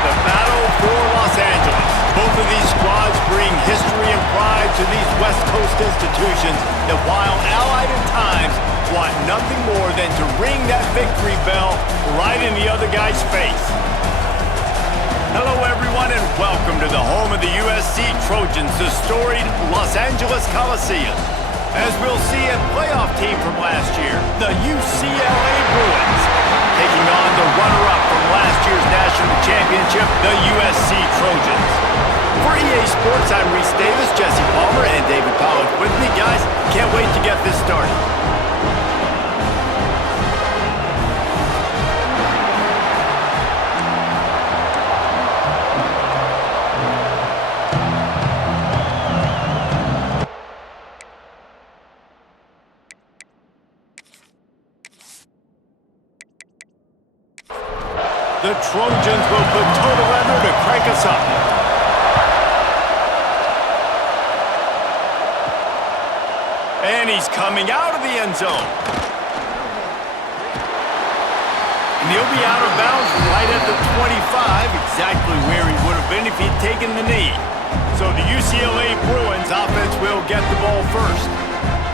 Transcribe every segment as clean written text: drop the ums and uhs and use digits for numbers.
The battle for Los Angeles. Both of these squads bring history and pride to these West Coast institutions that, while allied in times, want nothing more than to ring that victory bell right in the other guy's face. Hello, everyone, and welcome to the home of the USC Trojans, the storied Los Angeles Coliseum. As we'll see, a playoff team from last year, the UCLA Bruins, taking on the runner-up from last year's national championship, the USC Trojans. For EA Sports, I'm Reese Davis, Jesse Palmer, and David Pollock with me. Guys, can't wait to get this started. The Trojans will put total leather to crank us up. And he's coming out of the end zone. And he'll be out of bounds right at the 25, exactly where he would have been if he'd taken the knee. So the UCLA Bruins offense will get the ball first.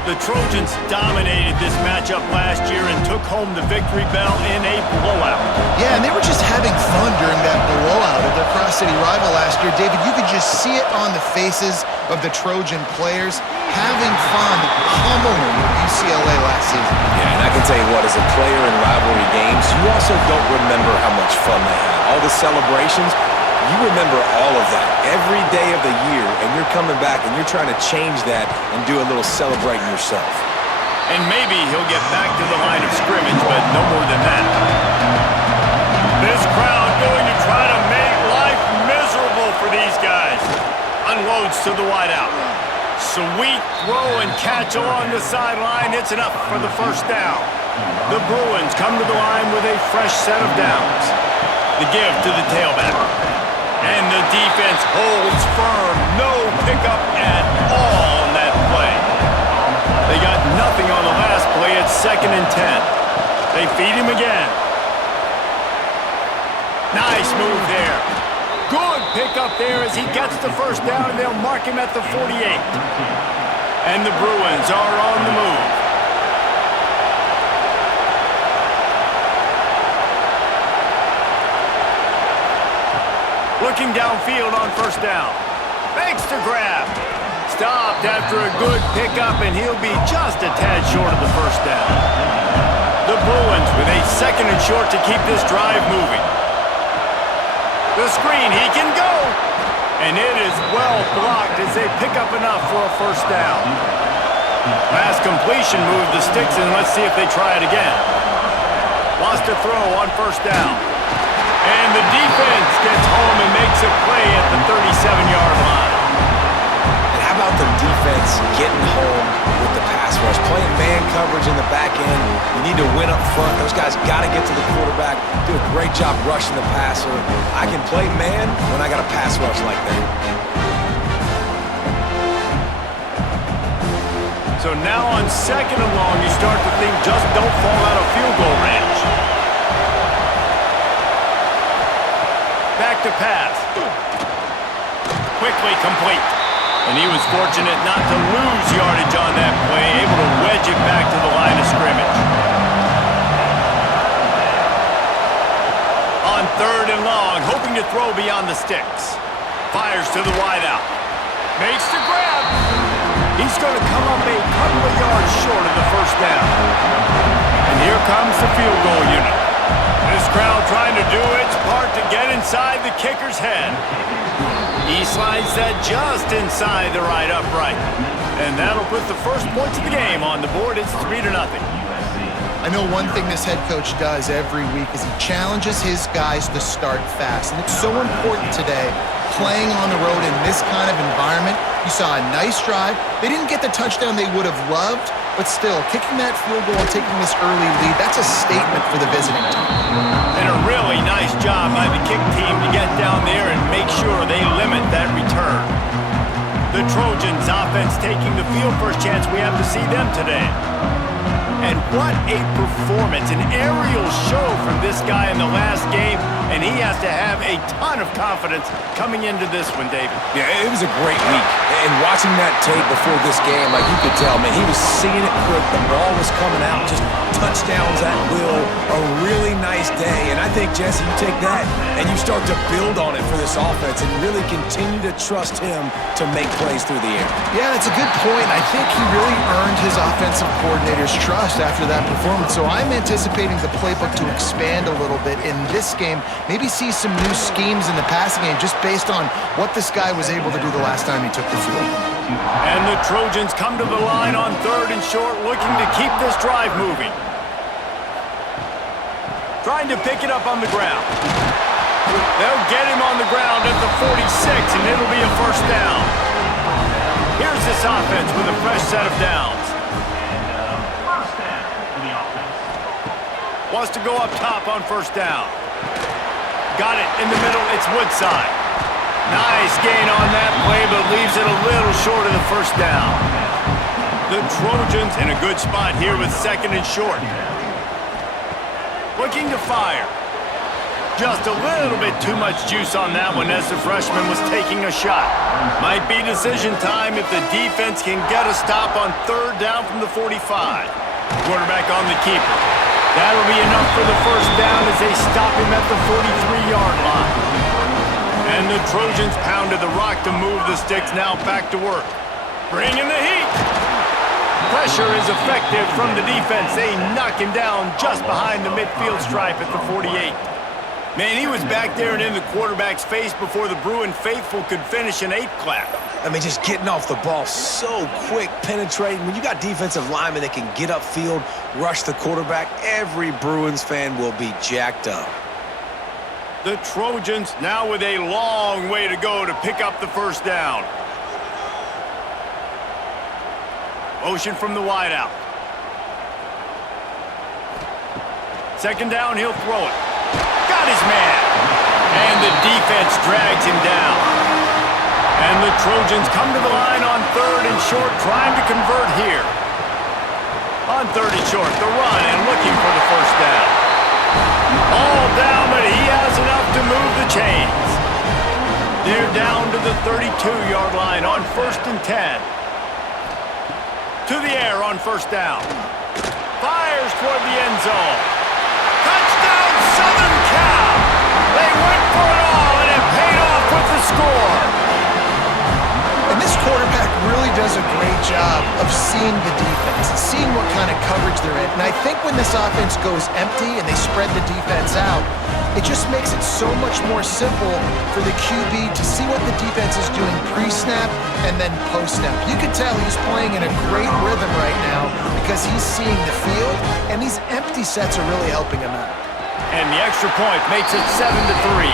The Trojans dominated this matchup last year and took home the victory bell in a blowout. Yeah, and they were just having fun during that blowout of their cross-city rival last year. David, you could just see it on the faces of the Trojan players, having fun pummeling UCLA last season. Yeah, and I can tell you what, as a player in rivalry games, you also don't remember how much fun they had. All the celebrations, you remember all of that every day of the year, and you're coming back and you're trying to change that and do a little celebrating yourself. And maybe he'll get back to the line of scrimmage, but no more than that. This crowd going to try to make life miserable for these guys. Unloads to the wideout. Sweet throw and catch along the sideline. It's enough for the first down. The Bruins come to the line with a fresh set of downs. The give to the tailback. And the defense holds firm. No pickup at all on that play. They got nothing on the last play. It's 2nd and 10. They feed him again. Nice move there. Good pickup there as he gets the first down, and they'll mark him at the 48. And the Bruins are on the move. Looking downfield on first down. Makes the grab. Stopped after a good pickup, and he'll be just a tad short of the first down. The Bruins with a 2nd and short to keep this drive moving. The screen, he can go. And it is well blocked as they pick up enough for a first down. Last completion moved the sticks, and let's see if they try it again. Lost a throw on first down. And the defense gets home and makes a play at the 37-yard line. And how about the defense getting home with the pass rush? Playing man coverage in the back end. You need to win up front. Those guys got to get to the quarterback. Do a great job rushing the passer. I can play man when I got a pass rush like that. So now on 2nd and long, you start to think just don't fall out of field goal range. Back to pass. Quickly complete. And he was fortunate not to lose yardage on that play, able to wedge it back to the line of scrimmage. On 3rd and long, hoping to throw beyond the sticks. Fires to the wideout. Makes the grab. He's going to come up a couple of yards short of the first down. And here comes the field goal unit. This crowd trying to do its part to get inside the kicker's head. He slides that just inside the right upright. And that'll put the first points of the game on the board. It's 3-0. I know one thing this head coach does every week is he challenges his guys to start fast. And it's so important today, playing on the road in this kind of environment. You saw a nice drive. They didn't get the touchdown they would have loved, but still, kicking that field goal and taking this early lead, that's a statement for the visiting team. And a really nice job by the kick team to get down there and make sure they limit that return. The Trojans offense taking the field. First chance we have to see them today. And what a performance, an aerial show from this guy in the last game, and he has to have a ton of confidence coming into this one, David. Yeah, it was a great week. And watching that tape before this game, like you could tell, man, he was seeing it quick. The ball was coming out, just touchdowns at will. A really nice day. And I think, Jesse, you take that and you start to build on it for this offense and really continue to trust him to make plays through the air. Yeah, that's a good point. I think he really earned his offensive coordinator's trust after that performance. So I'm anticipating the playbook to expand a little bit in this game. Maybe see some new schemes in the passing game just based on what this guy was able to do the last time he took the field. And the Trojans come to the line on 3rd and short, looking to keep this drive moving. Trying to pick it up on the ground. They'll get him on the ground at the 46, and it'll be a first down. Here's this offense with a fresh set of downs. Wants to go up top on first down. Got it in the middle. It's Woodside. Nice gain on that play, but leaves it a little short of the first down. The Trojans in a good spot here with 2nd and short. Looking to fire. Just a little bit too much juice on that one as the freshman was taking a shot. Might be decision time if the defense can get a stop on 3rd down from the 45. Quarterback on the keeper. That'll be enough for the first down as they stop him at the 43-yard line. And the Trojans pounded the rock to move the sticks, now back to work. Bringing the heat. Pressure is effective from the defense. They knock him down just behind the midfield stripe at the 48. Man, he was back there and in the quarterback's face before the Bruin faithful could finish an 8 clap. I mean, just getting off the ball so quick, penetrating. When you got defensive linemen that can get upfield, rush the quarterback, every Bruins fan will be jacked up. The Trojans now with a long way to go to pick up the first down. Motion from the wideout. 2nd down, he'll throw it. Got his man. And the defense drags him down. And the Trojans come to the line on 3rd and short, trying to convert here. On 3rd and short, the run and looking for the first down. All down, but he has enough to move the chains. They're down to the 32-yard line on 1st and 10. To the air on first down. Fires toward the end zone. Touchdown, Southern Cal! They went for it all, and it paid off with the score. And this quarterback really does a great job of seeing the defense, seeing what kind of coverage they're in. And I think when this offense goes empty and they spread the defense out, it just makes it so much more simple for the QB to see what the defense is doing pre-snap and then post-snap. You can tell he's playing in a great rhythm right now because he's seeing the field, and these empty sets are really helping him out. And the extra point makes it 7-3.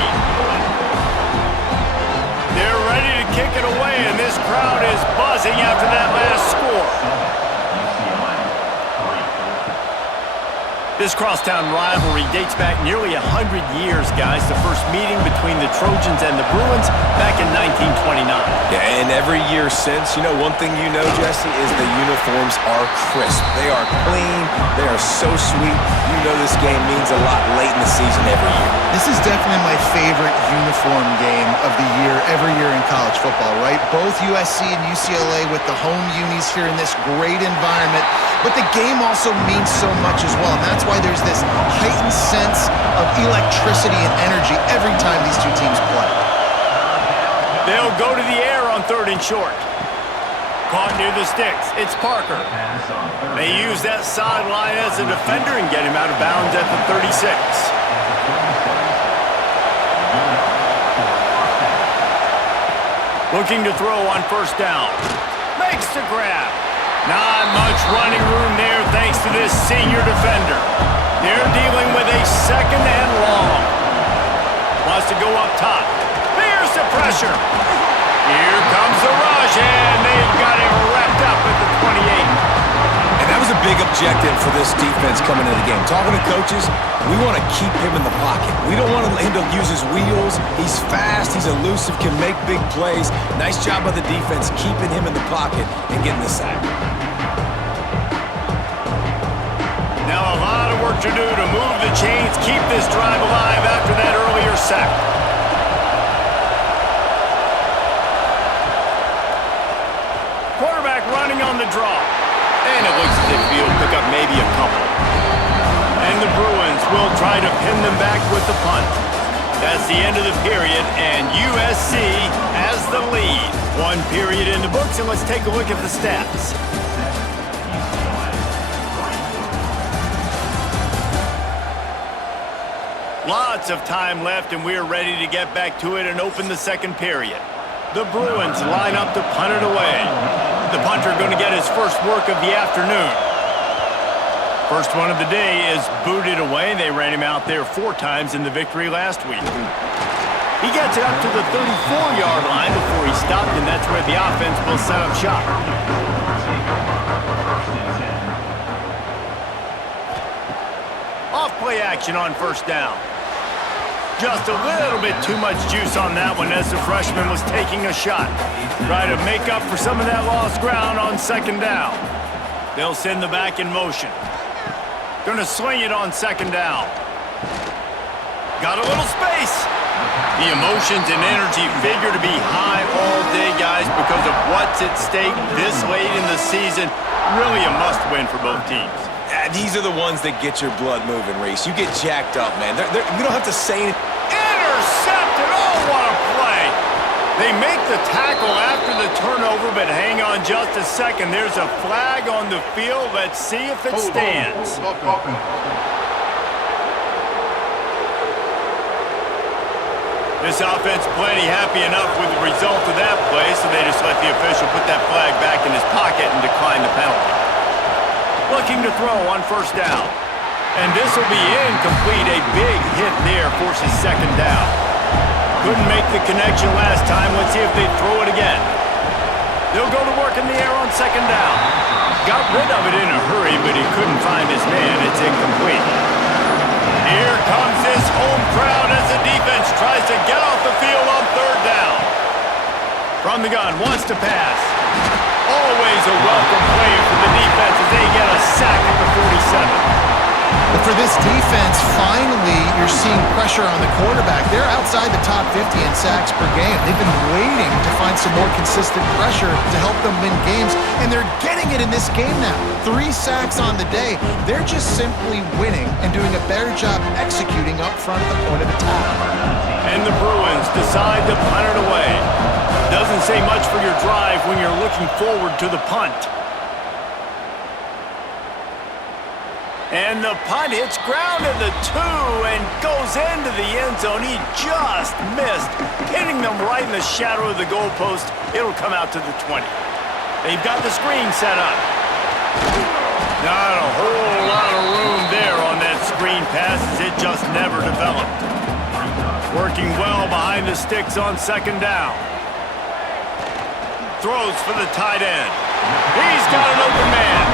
They're ready to kick it away, and this crowd is buzzing after that last score. This crosstown rivalry dates back nearly 100 years, guys. The first meeting between the Trojans and the Bruins back in 1929. Yeah, and every year since, you know, one thing you know, Jesse, is the uniforms are crisp. They are clean. They are so sweet. You know this game means a lot late in the season every year. This is definitely my favorite uniform game of the year, every year in college football, right? Both USC and UCLA with the home unis here in this great environment. But the game also means so much as well, and that's why there's this heightened sense of electricity and energy every time these two teams play. They'll go to the air on 3rd and short. Caught near the sticks. It's Parker. They use that sideline as a defender and get him out of bounds at the 36. Looking to throw on first down. Makes the grab. Not much running room there thanks to this senior defender. They're dealing with a 2nd and long. Wants to go up top. There's the pressure. Here comes the rush, and they've got him wrapped up at the 28. And that was a big objective for this defense coming into the game. Talking to coaches, we want to keep him in the pocket. We don't want him to use his wheels. He's fast, he's elusive, can make big plays. Nice job by the defense keeping him in the pocket and getting the sack. A lot of work to do to move the chains, keep this drive alive after that earlier sack. Quarterback running on the draw. And it looks as if he'll pick up maybe a couple. And the Bruins will try to pin them back with the punt. That's the end of the period, and USC has the lead. One period in the books, and let's take a look at the stats. Lots of time left, and we're ready to get back to it and open the second period. The Bruins line up to punt it away. The punter going to get his first work of the afternoon. First one of the day is booted away. They ran him out there 4 times in the victory last week. He gets it up to the 34-yard line before he stopped, and that's where the offense will set up shop. Off play action on first down. Just a little bit too much juice on that one as the freshman was taking a shot. Try to make up for some of that lost ground on second down. They'll send the back in motion. Gonna swing it on second down. Got a little space. The emotions and energy figure to be high all day, guys, because of what's at stake this late in the season. Really a must-win for both teams. These are the ones that get your blood moving, Reese. You get jacked up, man. You don't have to say anything. Intercepted! Oh, what a play! They make the tackle after the turnover, but hang on just a second. There's a flag on the field. Let's see if it stands. This offense plenty happy enough with the result of that play, so they just let the official put that flag back in his pocket and decline the penalty. Looking to throw on first down. And this will be incomplete. A big hit there forces second down. Couldn't make the connection last time. Let's see if they throw it again. They'll go to work in the air on second down. Got rid of it in a hurry, but he couldn't find his man. It's incomplete. Here comes this home crowd as the defense tries to get off the field on third down. From the gun, wants to pass. Always a welcome play for the defense as they get a sack at the 47. But for this defense, finally, you're seeing pressure on the quarterback. They're outside the top 50 in sacks per game. They've been waiting to find some more consistent pressure to help them win games, and they're getting it in this game now. 3 sacks on the day. They're just simply winning and doing a better job executing up front at the point of attack. And the Bruins decide to punt it away. Doesn't say much for your drive when you're looking forward to the punt. And the punt hits ground at the 2 and goes into the end zone. He just missed, hitting them right in the shadow of the goalpost. It'll come out to the 20. They've got the screen set up. Not a whole lot of room there on that screen pass as it just never developed. Working well behind the sticks on second down. Throws for the tight end. He's got an open man.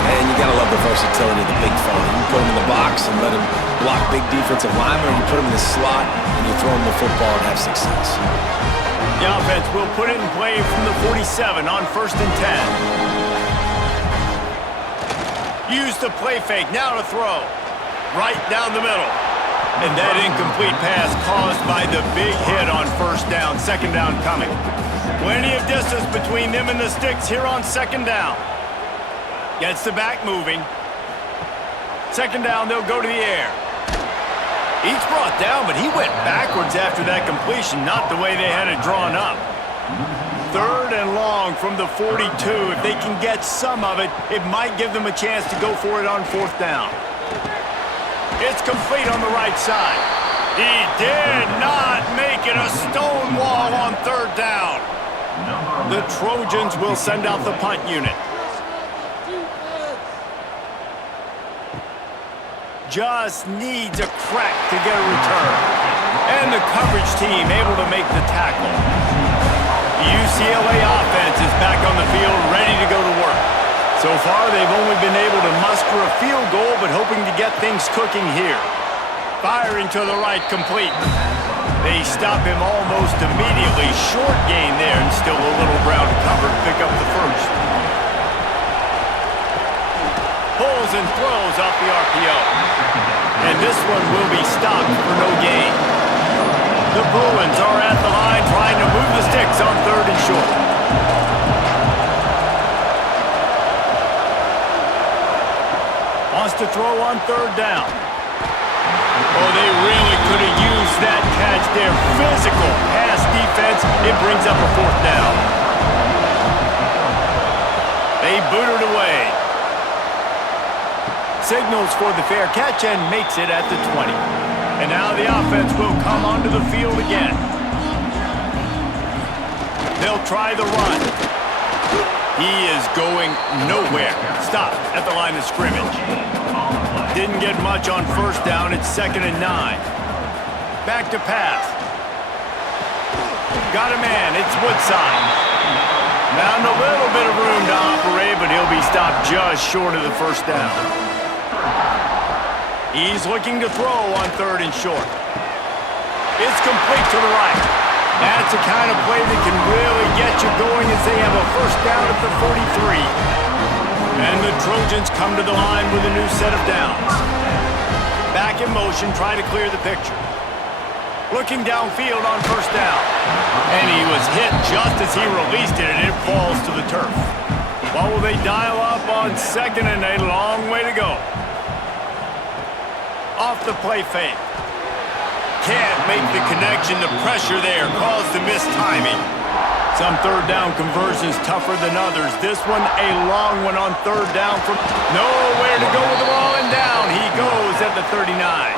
And you gotta love the versatility of the big fella. You can put him in the box and let him block big defensive linemen, or you put him in the slot and you throw him the football and have success. The offense will put it in play from the 47 on 1st and 10. Use the play fake, now to throw. Right down the middle. And that incomplete pass caused by the big hit on first down. Second down coming. Plenty of distance between them and the sticks here on second down. Gets the back moving. Second down, they'll go to the air. He's brought down, but he went backwards after that completion, not the way they had it drawn up. 3rd and long from the 42. If they can get some of it, it might give them a chance to go for it on 4th down. It's complete on the right side. He did not make it a stone wall on 3rd down. The Trojans will send out the punt unit. Just needs a crack to get a return. And the coverage team able to make the tackle. The UCLA offense is back on the field, ready to go to work. So far, they've only been able to muster a field goal, but hoping to get things cooking here. Firing to the right, complete. They stop him almost immediately. Short gain there, and still a little ground to cover to pick up the first. Pull rolls and throws off the RPO. And this one will be stopped for no gain. The Bruins are at the line trying to move the sticks on 3rd and short. Wants to throw on 3rd down. Oh, they really could have used that catch there. Physical pass defense. It brings up a 4th down. They boot it away. Signals for the fair catch and makes it at the 20. And now the offense will come onto the field again. They'll try the run. He is going nowhere. Stop at the line of scrimmage. Didn't get much on 1st down. It's 2nd and 9. Back to pass. Got a man. It's Woodside. Found a little bit of room to operate, but he'll be stopped just short of the 1st down. He's looking to throw on 3rd and short. It's complete to the right. That's the kind of play that can really get you going as they have a 1st down at the 43. And the Trojans come to the line with a new set of downs. Back in motion, try to clear the picture. Looking downfield on 1st down. And he was hit just as he released it, and it falls to the turf. What will they dial up on 2nd and a long way to go? Off the play fake. Can't make the connection. The pressure there caused the missed timing. Some 3rd down conversions tougher than others. This one a long one on 3rd down from nowhere to go with the ball and down. He goes at the 39.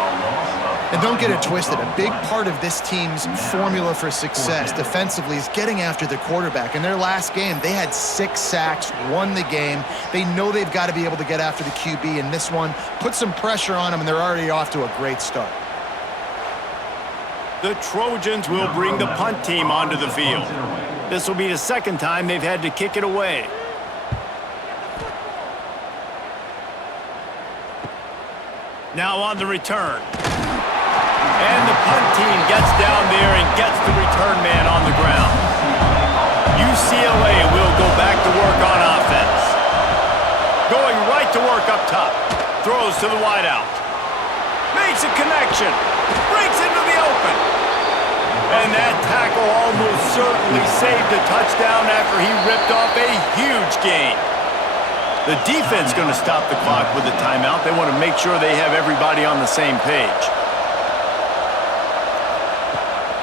And don't get it twisted. A big part of this team's formula for success defensively is getting after the quarterback. In their last game, they had 6 sacks, won the game. They know they've got to be able to get after the QB, and this one put some pressure on them, and they're already off to a great start. The Trojans will bring the punt team onto the field. This will be the 2nd time they've had to kick it away. Now on the return. And the punt team gets down there and gets the return man on the ground. UCLA will go back to work on offense. Going right to work up top. Throws to the wideout. Makes a connection. Breaks into the open. And that tackle almost certainly saved a touchdown after he ripped off a huge gain. The defense going to stop the clock with a timeout. They want to make sure they have everybody on the same page.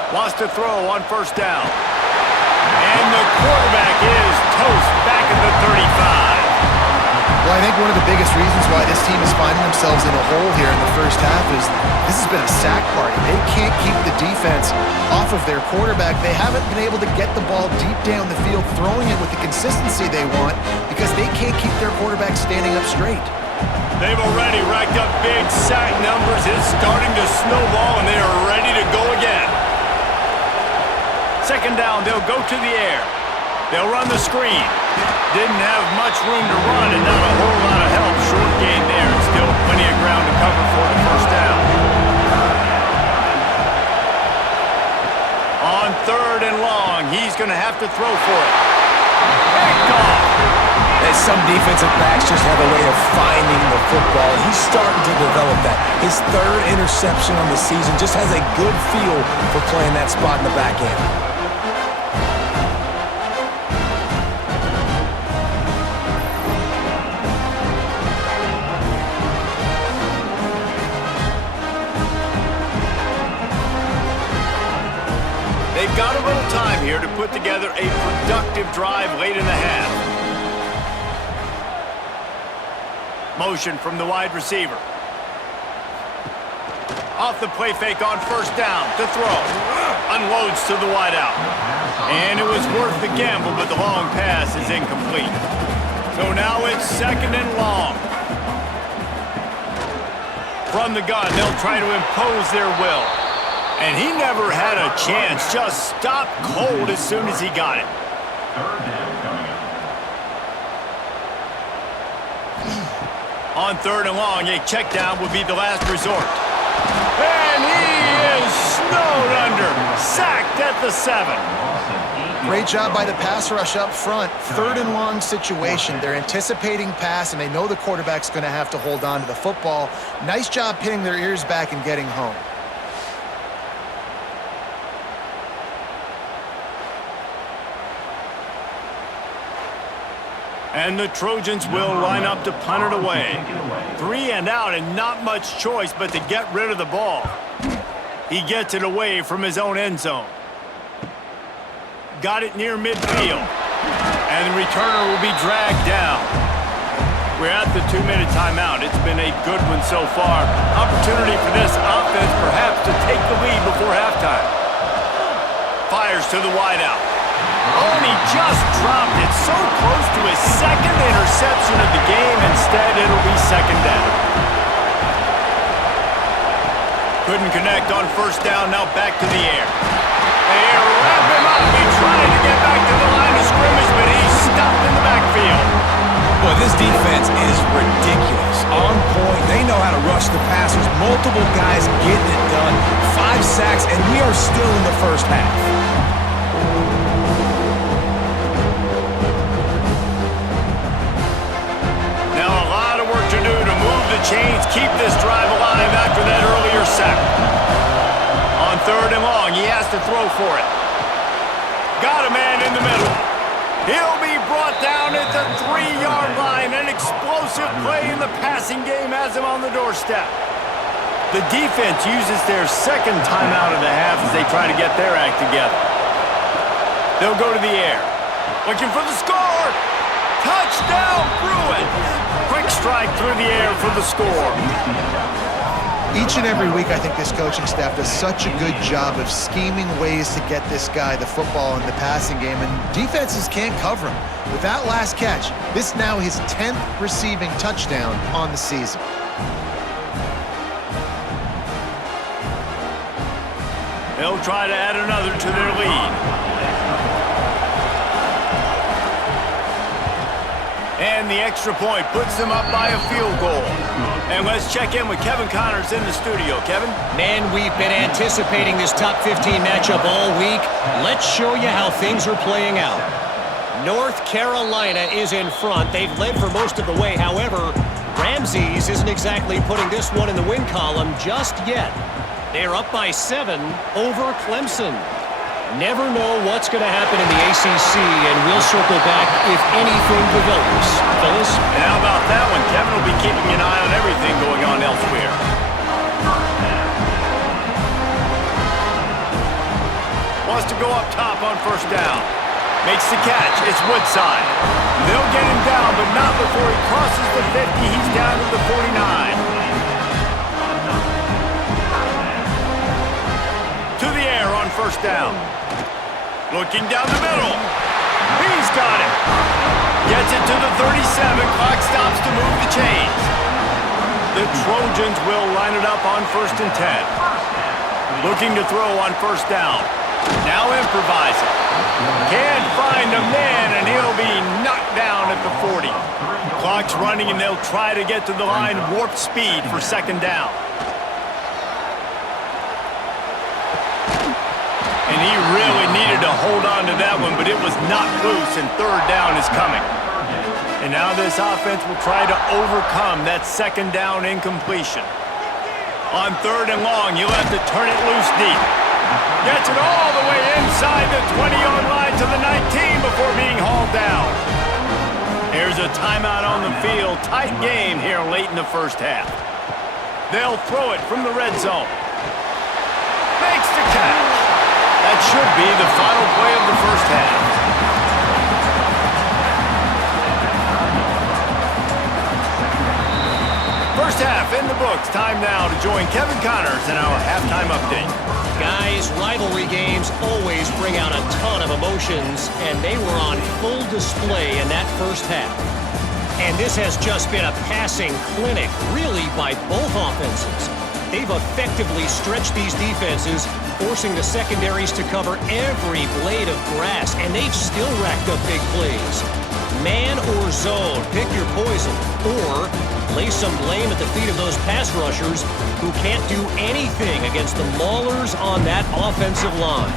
Wants to throw on 1st down. And the quarterback is toast back at the 35. Well, I think one of the biggest reasons why this team is finding themselves in a hole here in the 1st half is this has been a sack party. They can't keep the defense off of their quarterback. They haven't been able to get the ball deep down the field, throwing it with the consistency they want because they can't keep their quarterback standing up straight. They've already racked up big sack numbers. It's starting to snowball, and they are ready to go again. 2nd down, they'll go to the air. They'll run the screen. Didn't have much room to run and not a whole lot of help. Short gain there, and still plenty of ground to cover for the 1st down. On 3rd and long, he's going to have to throw for it. Picked off. And some defensive backs just have a way of finding the football. He's starting to develop that. His 3rd interception on the season just has a good feel for playing that spot in the back end. They've got a little time here to put together a productive drive late in the half. Motion from the wide receiver. Off the play fake on 1st down to throw. Unloads to the wideout. And it was worth the gamble, but the long pass is incomplete. So now it's 2nd and long. From the gun, they'll try to impose their will. And he never had a chance, just stopped cold as soon as he got it. 3rd down coming up. On 3rd and long, a check down would be the last resort. And he is snowed under, sacked at the 7. Great job by the pass rush up front. 3rd and long situation. They're anticipating pass, and they know the quarterback's going to have to hold on to the football. Nice job pinning their ears back and getting home. And the Trojans will line up to punt it away. 3 and out, and not much choice but to get rid of the ball. He gets it away from his own end zone. Got it near midfield. And the returner will be dragged down. We're at the 2-minute timeout. It's been a good one so far. Opportunity for this offense perhaps to take the lead before halftime. Fires to the wideout. Oh, and he just dropped it so close to his 2nd interception of the game. Instead, it'll be 2nd down. Couldn't connect on 1st down. Now back to the air. They wrap him up. He tried to get back to the line of scrimmage, but he's stopped in the backfield. Boy, this defense is ridiculous. On point. They know how to rush the passers. Multiple guys getting it done. 5 sacks, and we are still in the first half. Now a lot of work to do to move the chains, keep this drive alive after that earlier sack. On 3rd and long, he has to throw for it. Got a man in the middle. He'll be brought down at the 3-yard line. An explosive play in the passing game has him on the doorstep. The defense uses their 2nd timeout of the half as they try to get their act together. They'll go to the air. Looking for the score. Touchdown, Bruins. Quick strike through the air for the score. Each and every week, I think this coaching staff does such a good job of scheming ways to get this guy the football in the passing game, and defenses can't cover him. With that last catch, this now his 10th receiving touchdown on the season. They'll try to add another to their lead. And the extra point puts them up by a field goal. And let's check in with Kevin Connors in the studio. Kevin? Man, we've been anticipating this top 15 matchup all week. Let's show you how things are playing out. North Carolina is in front. They've led for most of the way. However, Ramses isn't exactly putting this one in the win column just yet. They're up by 7 over Clemson. Never know what's going to happen in the ACC, and we'll circle back if anything develops. Phyllis? And how about that one? Kevin will be keeping an eye on everything going on elsewhere. Wants to go up top on 1st down. Makes the catch. It's Woodside. They'll get him down, but not before he crosses the 50. He's down to the 49. To the air on 1st down. Looking down the middle. He's got it. Gets it to the 37. Clock stops to move the chains. The Trojans will line it up on 1st and 10. Looking to throw on 1st down. Now improvising. Can't find a man, and he'll be knocked down at the 40. Clock's running, and they'll try to get to the line warp speed for 2nd down. And he really needed to hold on to that one, but it was knocked loose, and 3rd down is coming. And now this offense will try to overcome that 2nd down incompletion. On 3rd and long, you'll have to turn it loose deep. Gets it all the way inside the 20-yard line to the 19 before being hauled down. Here's a timeout on the field. Tight game here late in the 1st half. They'll throw it from the red zone. Makes the catch. That should be the final play of the 1st half. First half in the books. Time now to join Kevin Connors in our halftime update. Guys, rivalry games always bring out a ton of emotions, and they were on full display in that 1st half. And this has just been a passing clinic, really, by both offenses. They've effectively stretched these defenses, forcing the secondaries to cover every blade of grass, and they've still racked up big plays. Man or zone, pick your poison, or lay some blame at the feet of those pass rushers who can't do anything against the maulers on that offensive line.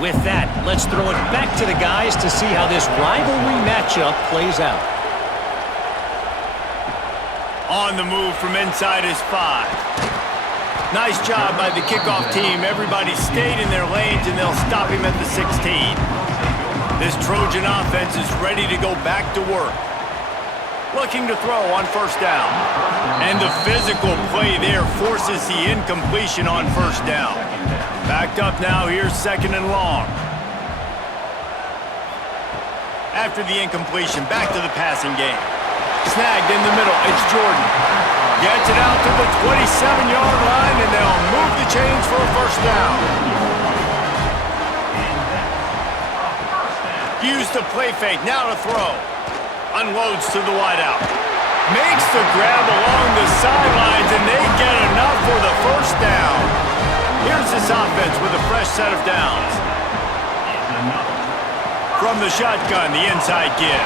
With that, let's throw it back to the guys to see how this rivalry matchup plays out. On the move from inside his 5. Nice job by the kickoff team. Everybody stayed in their lanes, and they'll stop him at the 16. This Trojan offense is ready to go back to work. Looking to throw on first down. And the physical play there forces the incompletion on first down. Backed up now, here's 2nd and long. After the incompletion, back to the passing game. Snagged in the middle, it's Jordan. Gets it out to the 27-yard line, and they'll move the chains for a first down. Use the play fake, now to throw. Unloads to the wideout. Makes the grab along the sidelines, and they get enough for the first down. Here's this offense with a fresh set of downs. From the shotgun, the inside give.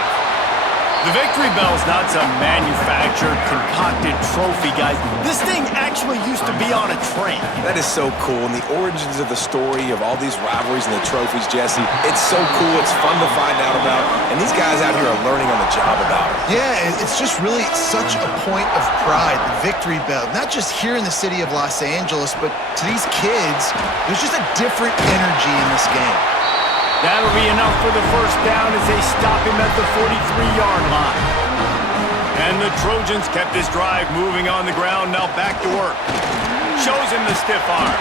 The victory bell's not some manufactured, concocted trophy, guys. This thing actually used to be on a train. That is so cool, and the origins of the story of all these rivalries and the trophies, Jesse, it's so cool, it's fun to find out about, and these guys out here are learning on the job about it. Yeah, it's just really such a point of pride, the victory bell. Not just here in the city of Los Angeles, but to these kids, there's just a different energy in this game. That'll be enough for the first down as they stop him at the 43-yard line. And the Trojans kept this drive moving on the ground, now back to work. Shows him the stiff arm.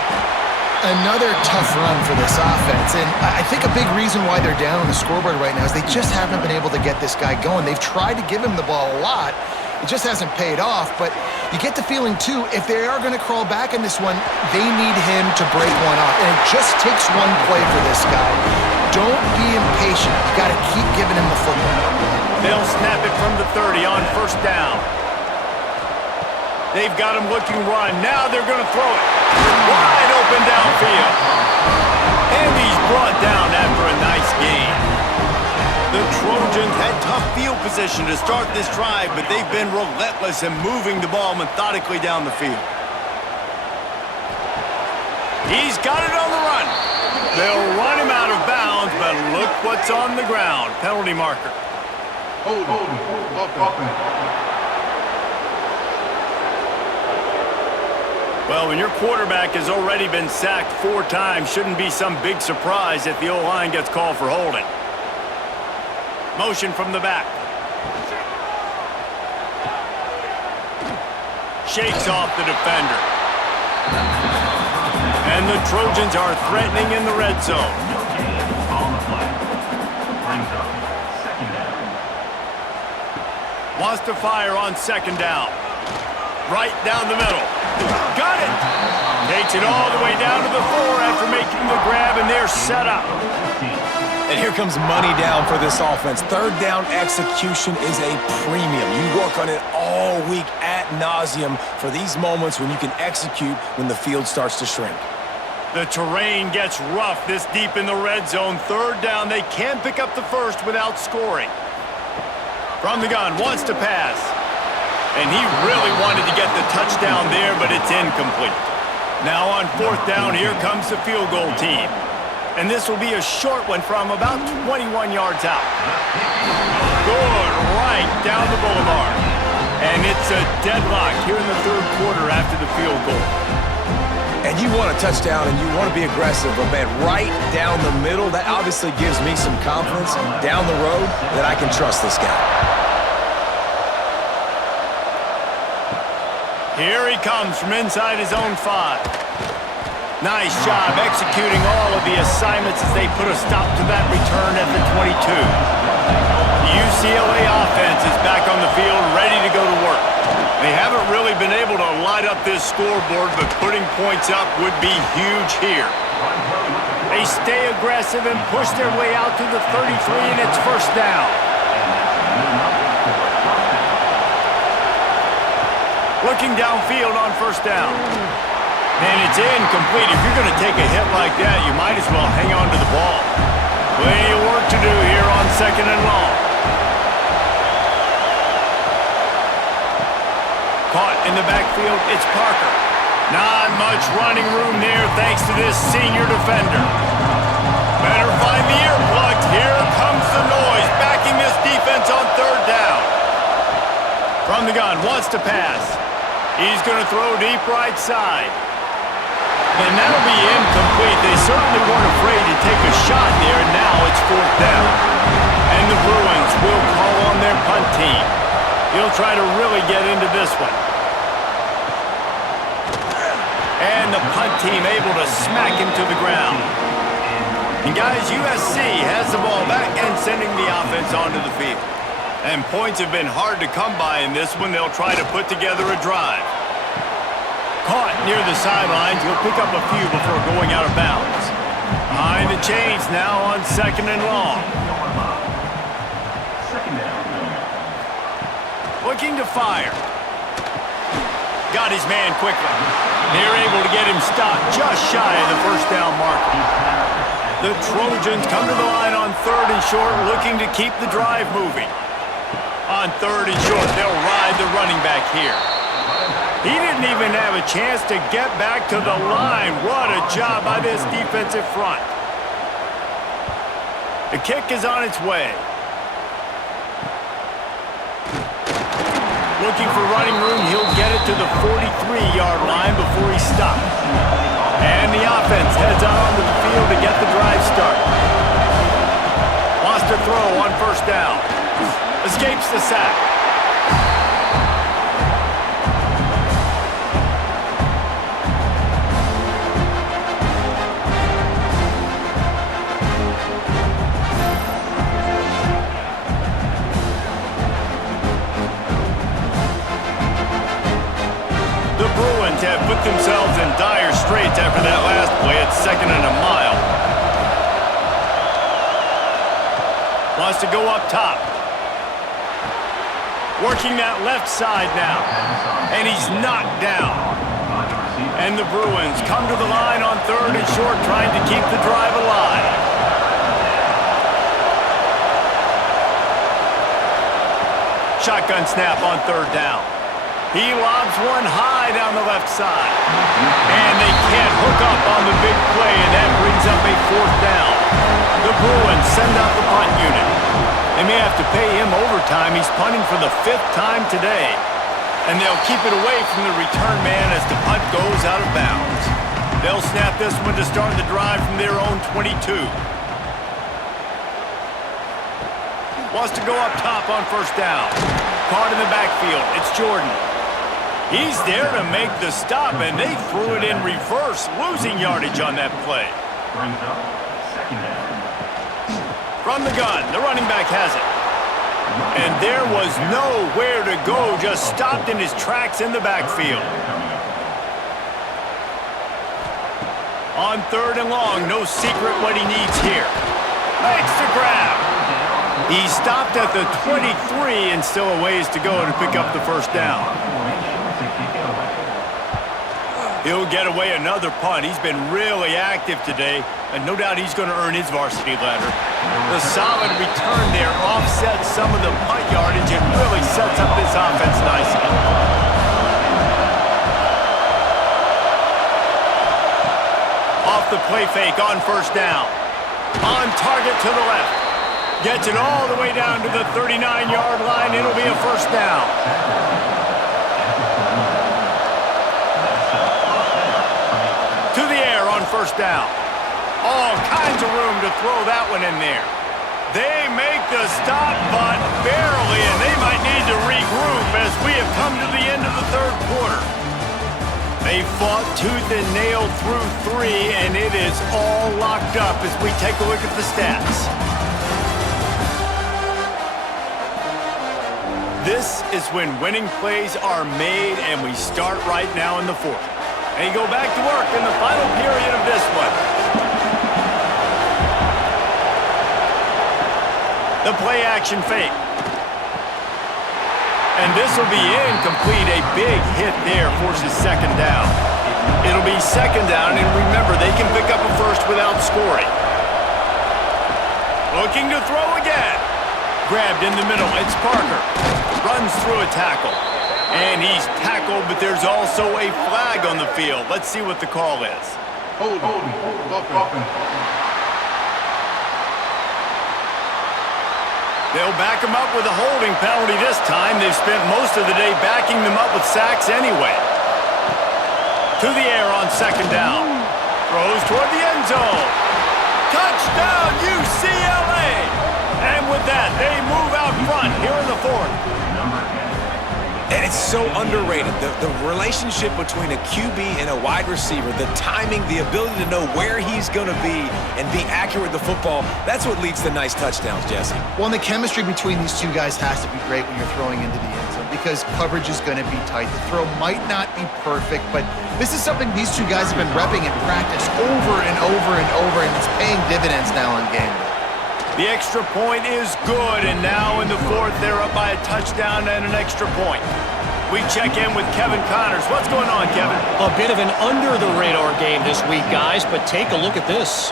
Another tough run for this offense, and I think a big reason why they're down on the scoreboard right now is they just haven't been able to get this guy going. They've tried to give him the ball a lot. It just hasn't paid off, but you get the feeling, too, if they are going to crawl back in this one, they need him to break one off, and it just takes one play for this guy. Don't be impatient. You got to keep giving him the football. They'll snap it from the 30 on first down. They've got him looking run. Now they're going to throw it. Wide open downfield. And he's brought down after a nice gain. The Trojans had tough field position to start this drive, but they've been relentless in moving the ball methodically down the field. He's got it on the run. They'll run him out of bounds, but look what's on the ground. Penalty marker. Well, when your quarterback has already been sacked 4 times, shouldn't be some big surprise if the O-line gets called for holding. Motion from the back. Shakes off the defender. And the Trojans are threatening in the red zone. Wants to fire on 2nd down. Right down the middle. Got it! Takes it all the way down to the 4 after making the grab, and they're set up. And here comes money down for this offense. 3rd down execution is a premium. You work on it all week ad nauseum for these moments when you can execute when the field starts to shrink. The terrain gets rough this deep in the red zone. 3rd down, they can't pick up the first without scoring. From the gun, wants to pass. And he really wanted to get the touchdown there, but it's incomplete. Now on 4th down, here comes the field goal team. And this will be a short one from about 21 yards out. Good, right down the boulevard. And it's a deadlock here in the 3rd quarter after the field goal. And you want a touchdown and you want to be aggressive, but man, right down the middle, that obviously gives me some confidence down the road that I can trust this guy. Here he comes from inside his own 5. Nice job executing all of the assignments as they put a stop to that return at the 22. The UCLA offense is back on the field, ready to go to work. They haven't really been able to light up this scoreboard, but putting points up would be huge here. They stay aggressive and push their way out to the 33, and it's first down. Looking downfield on first down. And it's incomplete. If you're going to take a hit like that, you might as well hang on to the ball. Plenty of work to do here on 2nd and long. Caught in the backfield, it's Parker. Not much running room there thanks to this senior defender. From the gun, wants to pass. He's going to throw deep right side. And that'll be incomplete. They certainly weren't afraid to take a shot there, and now it's 4th down. And the Bruins will call on their punt team. He'll try to really get into this one. And the punt team able to smack him to the ground. And guys, USC has the ball back and sending the offense onto the field. And points have been hard to come by in this one. They'll try to put together a drive. Caught near the sidelines. He'll pick up a few before going out of bounds. Behind the chains now on 2nd and long. Looking to fire. Got his man quickly. They're able to get him stopped just shy of the 1st down marker. The Trojans come to the line on 3rd and short, looking to keep the drive moving. On 3rd and short, they'll ride the running back here. He didn't even have a chance to get back to the line. What a job by this defensive front. The kick is on its way. Looking for running room, he'll get it to the 43-yard line before he stops. And the offense heads out onto the field to get the drive started. Wants to throw on 1st down. Escapes the sack. The Bruins have put themselves in dire straits after that last play at 2nd and a mile. Wants to go up top. Working that left side now. And he's knocked down. And the Bruins come to the line on 3rd and short, trying to keep the drive alive. Shotgun snap on 3rd down. He lobs one high down the left side. And they can't hook up on the big play, and that brings up a 4th down. The Bruins send out the punt unit. They may have to pay him overtime. He's punting for the 5th time today. And they'll keep it away from the return man as the punt goes out of bounds. They'll snap this one to start the drive from their own 22. Wants to go up top on 1st down. Caught in the backfield. It's Jordan. He's there to make the stop, and they threw it in reverse, losing yardage on that play. Brings up 2nd down. From the gun, the running back has it. And there was nowhere to go, just stopped in his tracks in the backfield. On 3rd and long, no secret what he needs here. Makes the grab. He stopped at the 23 and still a ways to go to pick up the 1st down. He'll get away another punt. He's been really active today, and no doubt he's going to earn his varsity ladder. The solid return there offsets some of the punt yardage and really sets up this offense nicely. Off the play fake on 1st down. On target to the left. Gets it all the way down to the 39-yard line. It'll be a 1st down. To the air on 1st down. All kinds of room to throw that one in there. They make the stop, but barely, and they might need to regroup as we have come to the end of the 3rd quarter. They fought tooth and nail through 3, and it is all locked up as we take a look at the stats. This is when winning plays are made, and we start right now in the 4th. They go back to work in the final period of this one. The play action fake. And this will be incomplete. A big hit there forces 2nd down. It'll be 2nd down, and remember, they can pick up a 1st without scoring. Looking to throw again. Grabbed in the middle. It's Parker. Runs through a tackle. And he's tackled, but there's also a flag on the field. Let's see what the call is. Hold on. They'll back him up with a holding penalty this time. They've spent most of the day backing them up with sacks anyway. To the air on second down. Throws toward the end zone. Touchdown, UCLA! And with that, they move out front here in the fourth. And it's so underrated. The relationship between a QB and a wide receiver, the timing, the ability to know where he's going to be and be accurate with the football, that's what leads to nice touchdowns, Jesse. Well, and the chemistry between these two guys has to be great when you're throwing into the end zone because coverage is going to be tight. The throw might not be perfect, but this is something these two guys have been repping in practice over and over and over, and it's paying dividends now on game day. The extra point is good, and now in the fourth, they're up by a touchdown and an extra point. We check in with Kevin Connors. What's going on, Kevin? A bit of an under-the-radar game this week, guys, but take a look at this.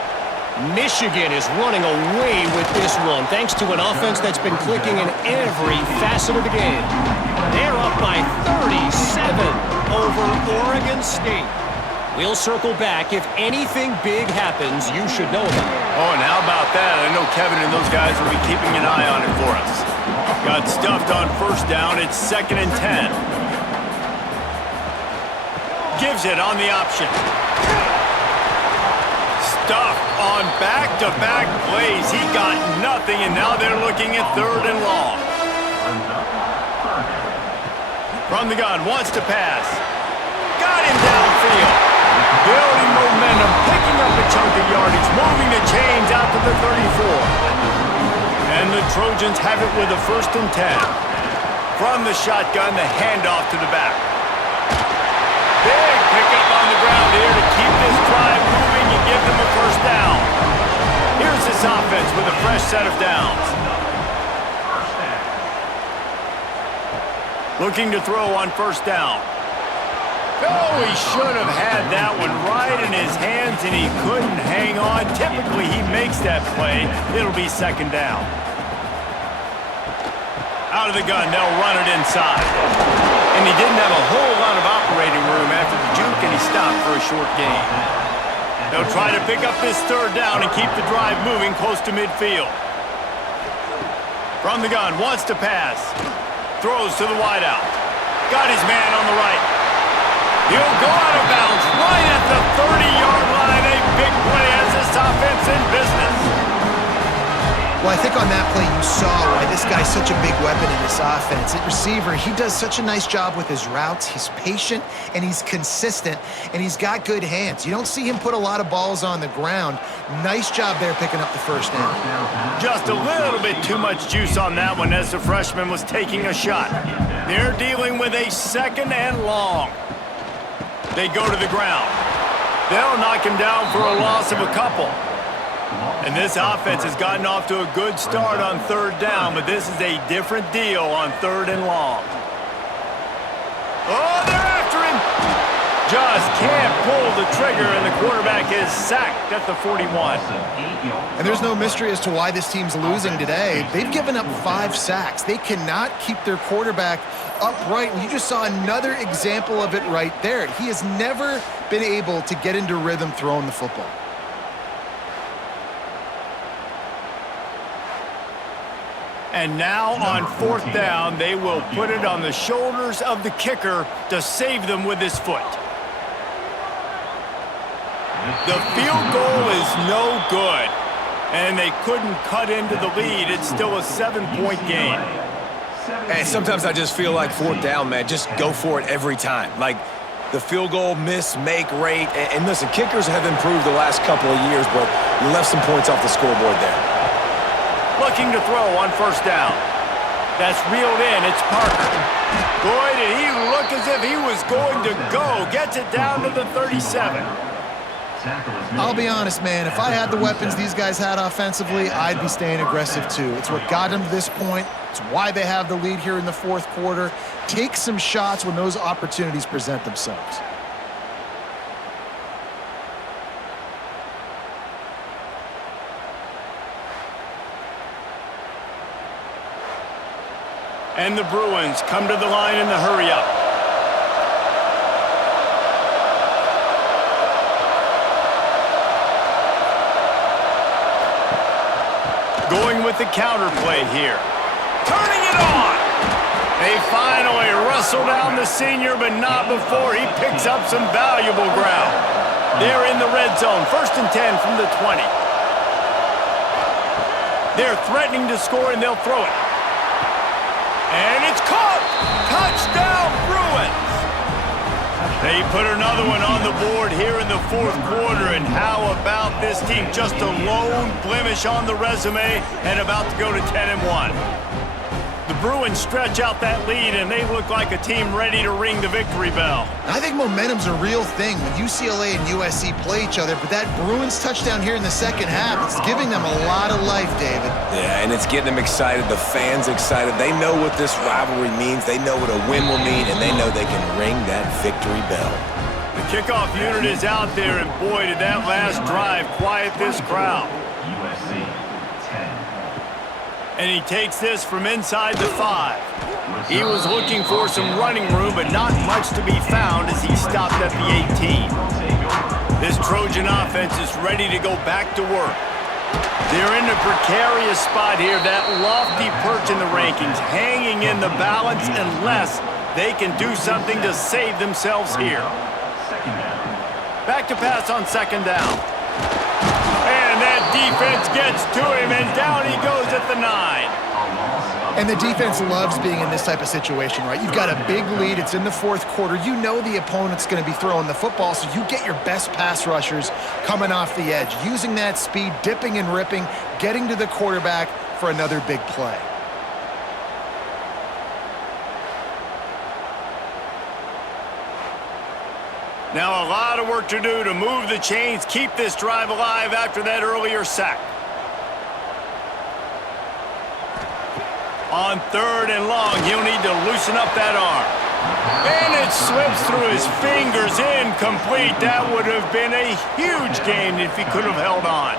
Michigan is running away with this one, thanks to an offense that's been clicking in every facet of the game. They're up by 37 over Oregon State. We'll circle back. If anything big happens, you should know about it. Oh, and how about that? I know Kevin and those guys will be keeping an eye on it for us. Got stuffed on first down. It's 2nd and 10. Gives it on the option. Stuffed on back-to-back plays. He got nothing, and now they're looking at 3rd and long. From the gun, wants to pass. Got him downfield. Building momentum, picking up a chunk of yardage, moving the chains out to the 34. And the Trojans have it with a 1st and 10. From the shotgun, the handoff to the back. Big pickup on the ground here to keep this drive moving and give them a 1st down. Here's this offense with a fresh set of downs. Looking to throw on 1st down. Oh, he should have had that one right in his hands, and he couldn't hang on. Typically, he makes that play. It'll be 2nd down. Out of the gun, they'll run it inside. And he didn't have a whole lot of operating room after the juke, and he stopped for a short gain. They'll try to pick up this 3rd down and keep the drive moving close to midfield. From the gun, wants to pass. Throws to the wideout. Got his man on the right. He'll go out of bounds right at the 30-yard line. A big play as this offense in business. Well, I think on that play you saw why this guy's such a big weapon in this offense. At receiver, he does such a nice job with his routes. He's patient, and he's consistent, and he's got good hands. You don't see him put a lot of balls on the ground. Nice job there picking up the 1st down. Just a little bit too much juice on that one as the freshman was taking a shot. They're dealing with a 2nd and long. They go to the ground. They'll knock him down for a loss of a couple. And this offense has gotten off to a good start on 3rd down, but this is a different deal on 3rd and long. Oh, they're after him! Just can't pull the trigger, and the quarterback is sacked at the 41. And there's no mystery as to why this team's losing today. They've given up 5 sacks. They cannot keep their quarterback upright, and you just saw another example of it right there. He has never been able to get into rhythm throwing the football. And now on 4th down, they will put it on the shoulders of the kicker to save them with his foot. The field goal is no good, and they couldn't cut into the lead. It's still a 7-point game. And sometimes I just feel like 4th down, man, just go for it every time. Like the field goal miss-make rate. And listen, kickers have improved the last couple of years, but you left some points off the scoreboard there. Looking to throw on 1st down. That's reeled in. It's Parker. Boy, did he look as if he was going to go. Gets it down to the 37. I'll be honest, man. If I had the weapons these guys had offensively, I'd be staying aggressive too. It's what got them to this point. It's why they have the lead here in the 4th quarter. Take some shots when those opportunities present themselves. And the Bruins come to the line in the hurry-up. Going with the counter play here. Turning it on. They finally wrestle down the senior, but not before he picks up some valuable ground. They're in the red zone, 1st and 10 from the 20. They're threatening to score, and they'll throw it. And it's caught! Touchdown, Bruins! They put another one on the board here in the 4th quarter, and how about this team? Just a lone blemish on the resume and about to go to 10-1. The Bruins stretch out that lead, and they look like a team ready to ring the victory bell. I think momentum's a real thing when UCLA and USC play each other, but that Bruins touchdown here in the second half, it's giving them a lot of life, David. Yeah, and it's getting them excited, the fans excited. They know what this rivalry means. They know what a win will mean, and they know they can ring that victory bell. The kickoff unit is out there, and boy, did that last drive quiet this crowd. USC 10. And he takes this from inside the 5. He was looking for some running room, but not much to be found as he stopped at the 18. This Trojan offense is ready to go back to work. They're in a precarious spot here, that lofty perch in the rankings, hanging in the balance unless they can do something to save themselves here. Back to pass on 2nd down. And that defense gets to him, and down he goes at the 9. And the defense loves being in this type of situation, right? You've got a big lead. It's in the 4th quarter. You know the opponent's going to be throwing the football, so you get your best pass rushers coming off the edge, using that speed, dipping and ripping, getting to the quarterback for another big play. Now a lot of work to do to move the chains, keep this drive alive after that earlier sack. On 3rd and long, he'll need to loosen up that arm. And it slips through his fingers, incomplete. That would have been a huge gain if he could have held on.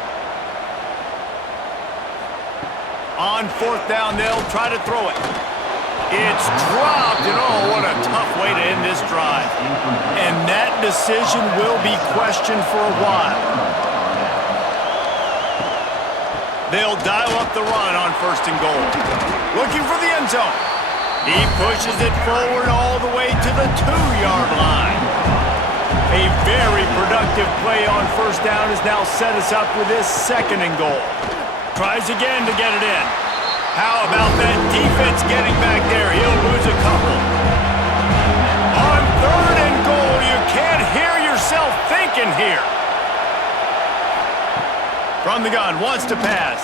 On 4th down, they'll try to throw it. It's dropped, and oh, what a tough way to end this drive. And that decision will be questioned for a while. They'll dial up the run on 1st and goal. Looking for the end zone. He pushes it forward all the way to the 2-yard line. A very productive play on 1st down has now set us up with this 2nd and goal. Tries again to get it in. How about that defense getting back there? He'll lose a couple. On 3rd and goal, you can't hear yourself thinking here. From the gun, wants to pass.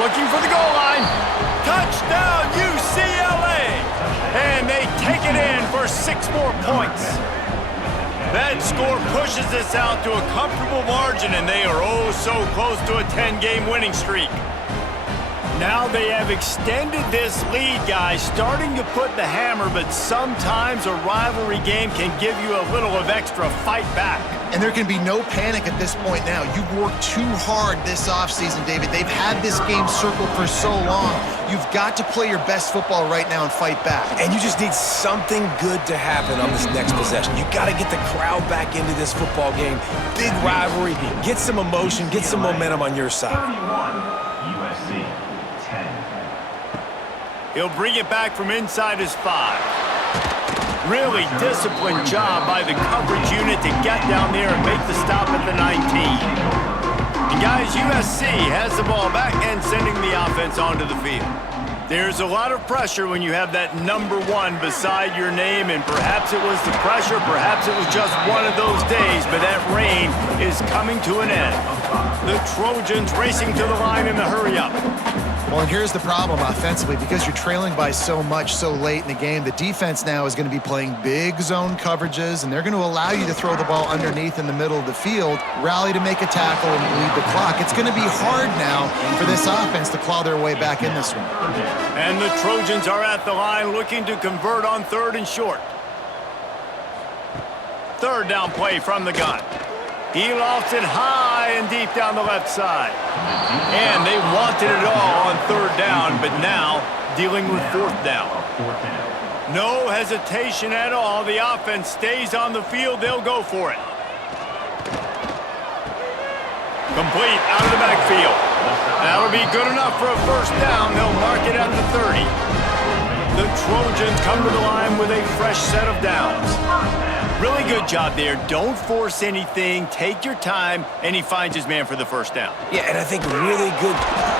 Looking for the goal line. Touchdown, UCLA! And they take it in for 6 more points. That score pushes us out to a comfortable margin, and they are oh so close to a 10-game winning streak. Now they have extended this lead, guys, starting to put the hammer, but sometimes a rivalry game can give you a little of extra fight back. And there can be no panic at this point now. You've worked too hard this offseason, David. They've had this game circled for so long. You've got to play your best football right now and fight back. And you just need something good to happen on this next possession. You got to get the crowd back into this football game. Big rivalry, get some emotion, get some momentum on your side. 31, USC 10. He'll bring it back from inside his 5. Really disciplined job by the coverage unit to get down there and make the stop at the 19. And guys, USC has the ball back and sending the offense onto the field. There's a lot of pressure when you have that number 1 beside your name, and perhaps it was the pressure, perhaps it was just one of those days, but that reign is coming to an end. The Trojans racing to the line in the hurry-up. Well, and here's the problem offensively. Because you're trailing by so much so late in the game, the defense now is going to be playing big zone coverages, and they're going to allow you to throw the ball underneath in the middle of the field, rally to make a tackle, and bleed the clock. It's going to be hard now for this offense to claw their way back in this one. And the Trojans are at the line looking to convert on 3rd and short. 3rd down play from the gun. He lofts it high and deep down the left side. And they wanted it all on 3rd down, but now dealing with 4th down. No hesitation at all. The offense stays on the field. They'll go for it. Complete out of the backfield. That'll be good enough for a first down. They'll mark it at the 30. The Trojans come to the line with a fresh set of downs. Really good job there. Don't force anything. Take your time, and he finds his man for the first down. Yeah, and I think really good.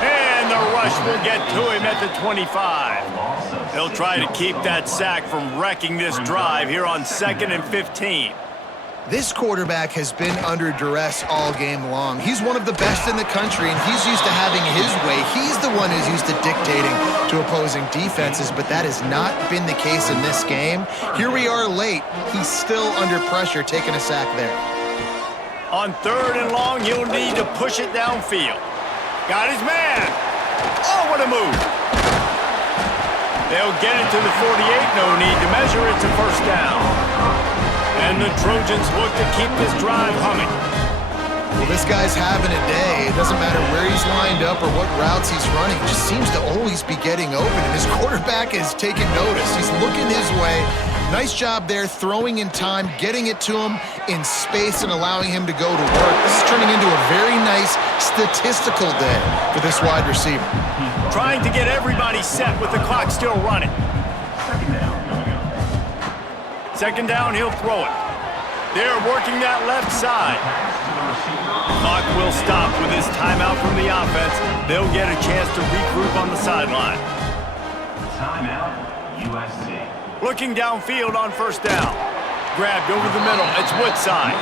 And the rush will get to him at the 25. They'll try to keep that sack from wrecking this drive here on 2nd and 15. This quarterback has been under duress all game long. He's one of the best in the country, and he's used to having his way. He's the one who's used to dictating to opposing defenses, but that has not been the case in this game. Here we are late. He's still under pressure, taking a sack there. On 3rd and long, he'll need to push it downfield. Got his man. Oh, what a move. They'll get it to the 48. No need to measure. It's a first down. And the Trojans look to keep this drive humming. Well, this guy's having a day. It doesn't matter where he's lined up or what routes he's running. He just seems to always be getting open, and his quarterback is taking notice. He's looking his way. Nice job there, throwing in time, getting it to him in space and allowing him to go to work. This is turning into a very nice statistical day for this wide receiver. Trying to get everybody set with the clock still running. Second down, he'll throw it. They're working that left side. Clock will stop with this timeout from the offense. They'll get a chance to regroup on the sideline. Timeout, USC. Looking downfield on first down. Grabbed over the middle. It's Woodside.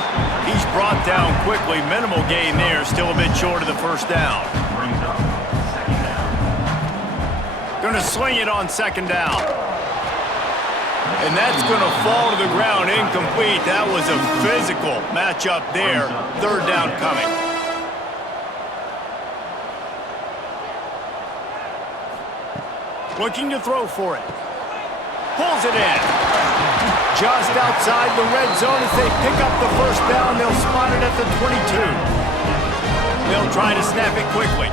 He's brought down quickly. Minimal gain there. Still a bit short of the first down. Brings up second down. Gonna sling it on second down. And that's going to fall to the ground incomplete. That was a physical matchup there. 3rd down coming. Looking to throw for it. Pulls it in. Just outside the red zone as they pick up the first down. They'll spot it at the 22. They'll try to snap it quickly.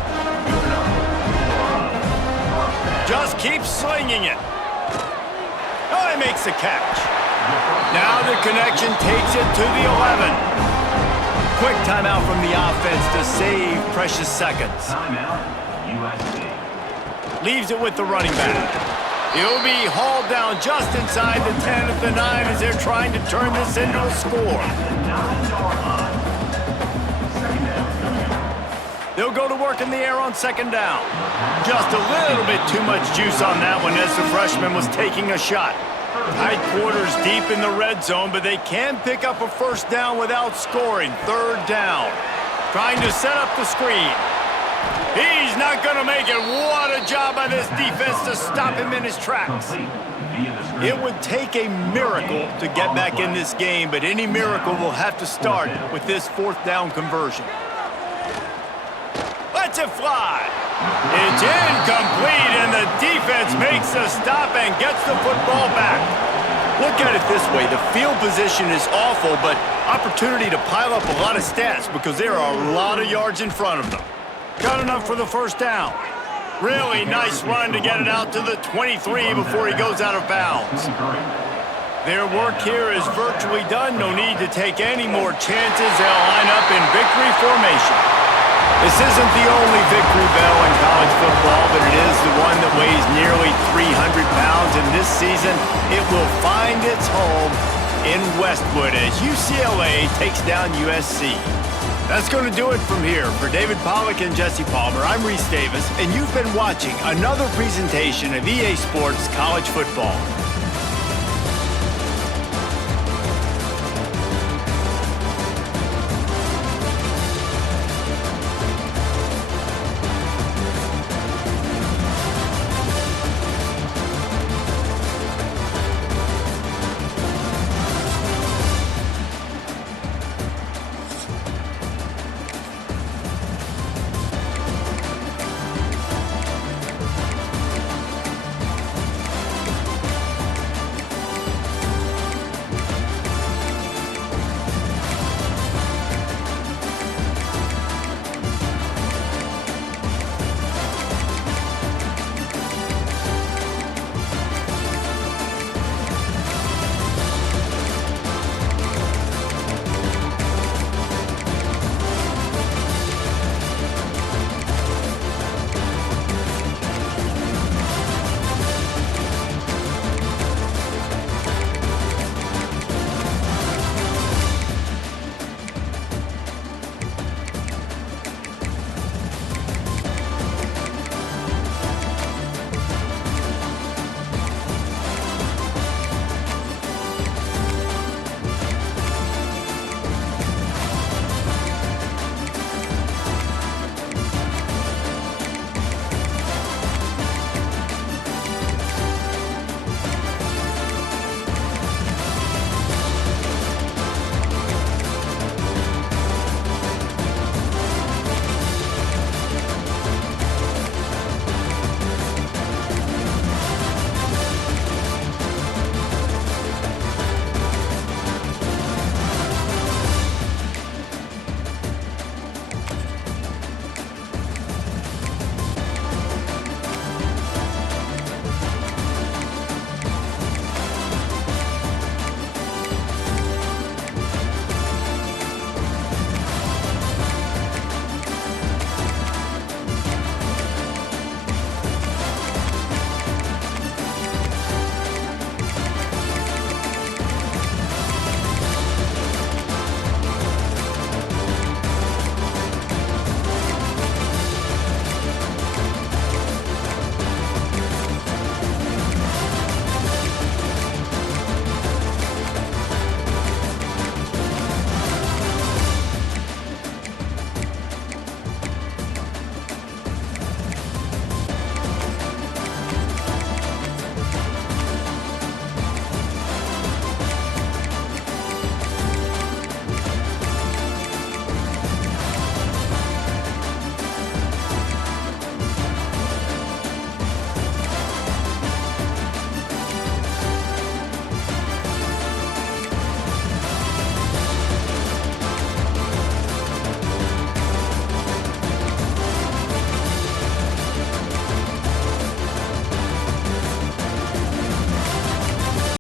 Just keep slinging it. Oh, he makes the catch. Now the connection takes it to the 11. Quick timeout from the offense to save precious seconds. Timeout, USC. Leaves it with the running back. He'll be hauled down just inside the 10 at the 9 as they're trying to turn this into a score. They'll go to work in the air on second down. Just a little bit too much juice on that one as the freshman was taking a shot. Tight quarters deep in the red zone, but they can pick up a first down without scoring. 3rd down. Trying to set up the screen. He's not going to make it. What a job by this defense to stop him in his tracks. It would take a miracle to get back in this game, but any miracle will have to start with this 4th down conversion. Lets it fly. It's incomplete, and the defense makes the stop and gets the football back. Look at it this way. The field position is awful, but opportunity to pile up a lot of stats because there are a lot of yards in front of them. Got enough for the first down. Really nice run to get it out to the 23 before he goes out of bounds. Their work here is virtually done. No need to take any more chances. They'll line up in victory formation. This isn't the only victory bell in college football, but it is the one that weighs nearly 300 pounds. And this season, it will find its home in Westwood as UCLA takes down USC. That's going to do it from here. For David Pollack and Jesse Palmer, I'm Reese Davis, and you've been watching another presentation of EA Sports College Football.